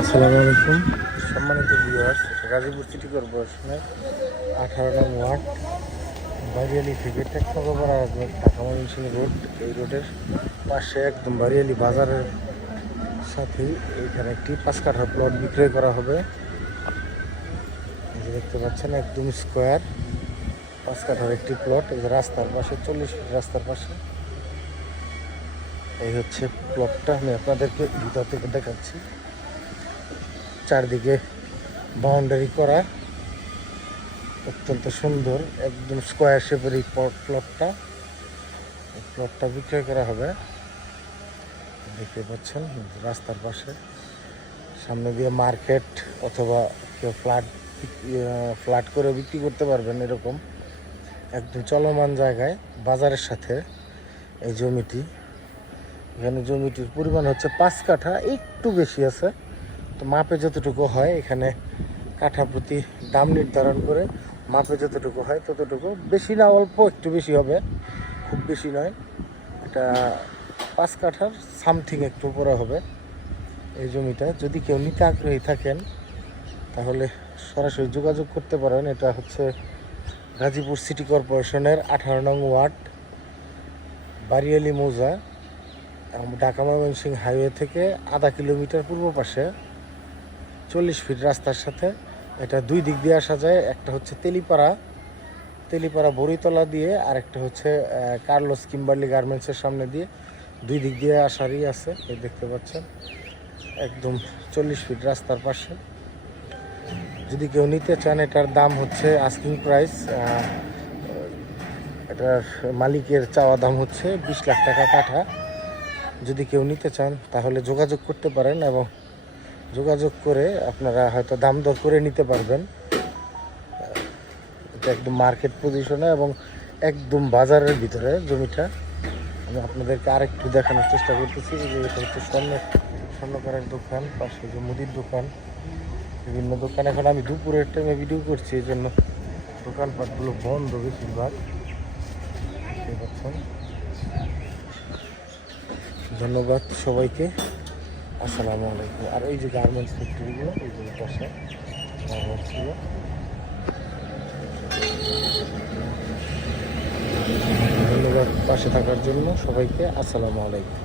আসসালামু আলাইকুম সম্মানিত ভিউয়ার্স, গাজীপুর সিটি কর্পোরেশনের 18 নং ওয়ার্ড বারিয়ালি থেকে টেকনগর আসবেন ঢাকা ময়মনসিংহ রোড। এই রোডের পাশে একদম বারিয়ালি বাজারের সাথেই এইখানে একটি 5 কাঠা প্লট বিক্রয় করা হবে। এই যে দেখতে পাচ্ছেন একদম স্কোয়ার 5 কাঠার একটি প্লট। এই যে রাস্তার পাশে 40 ফিট রাস্তার পাশে এই হচ্ছে প্লটটা। আমি আপনাদেরকে ভিতর থেকে দেখাচ্ছি। চারদিকে বাউন্ডারি করা, অত্যন্ত সুন্দর একদম স্কোয়ার শেপের এই প্লটটা বিক্রয় করা হবে। দেখতে পাচ্ছেন রাস্তার পাশে, সামনে দিয়ে মার্কেট অথবা কেউ ফ্ল্যাট করে বিক্রি করতে পারবেন। এরকম একদম চলমান জায়গায় বাজারের সাথে এই জমিটি। এখানে জমিটির পরিমাণ হচ্ছে 5 কাঠা, একটু বেশি আছে। তো মাপে যতটুকু হয়, এখানে কাঠা প্রতি দাম নির্ধারণ করে মাপে যতটুকু হয় ততটুকু, বেশি না, অল্প একটু বেশি হবে, খুব বেশি নয়। এটা 5 কাঠার সামথিং একটু উপরে হবে এই জমিটা। যদি কেউ নিতে আগ্রহী থাকেন তাহলে সরাসরি যোগাযোগ করতে পারেন। এটা হচ্ছে গাজীপুর সিটি কর্পোরেশনের 18 নং ওয়ার্ড বারিয়ালি মৌজা, ঢাকা ময়মনসিংহ হাইওয়ে থেকে আধা কিলোমিটার পূর্ব পাশে 40 ফিট রাস্তার সাথে। এটা দুই দিক দিয়ে আসা যায়। একটা হচ্ছে তেলিপাড়া বড়িতলা দিয়ে, আর একটা হচ্ছে কার্লোস কিম্বার্লি গার্মেন্টসের সামনে দিয়ে। দুই দিক দিয়ে আসারই আছে। এই দেখতে পাচ্ছেন একদম 40 ফিট রাস্তার পাশে। যদি কেউ নিতে চান, এটার দাম হচ্ছে আস্কিং প্রাইস, এটার মালিকের চাওয়া দাম হচ্ছে 20 লাখ টাকা কাঠা। যদি কেউ নিতে চান তাহলে যোগাযোগ করতে পারেন, এবং যোগাযোগ করে আপনারা হয়তো দাম দর করে নিতে পারবেন। এটা একদম মার্কেট পজিশনে এবং একদম বাজারের ভিতরে জমিটা। আমি আপনাদেরকে আরেকটু দেখানোর চেষ্টা করতেছি। যে এটা হচ্ছে স্বর্ণকারের দোকান, পাশে যে মুদির দোকান, বিভিন্ন দোকান। এখন আমি দুপুরের টাইমে ভিডিও করছি, এই জন্য দোকানপাটগুলো বন্ধ বেশিরভাগ। দেখতে পাচ্ছেন। ধন্যবাদ সবাইকে, আসসালামু আলাইকুম। আর ওই যে গার্মেন্টস ফ্যাক্টরিগুলো, এই যে পাশে গার্মেন্টসগুলো। ধন্যবাদ পাশে থাকার জন্য সবাইকে, আসসালামু আলাইকুম।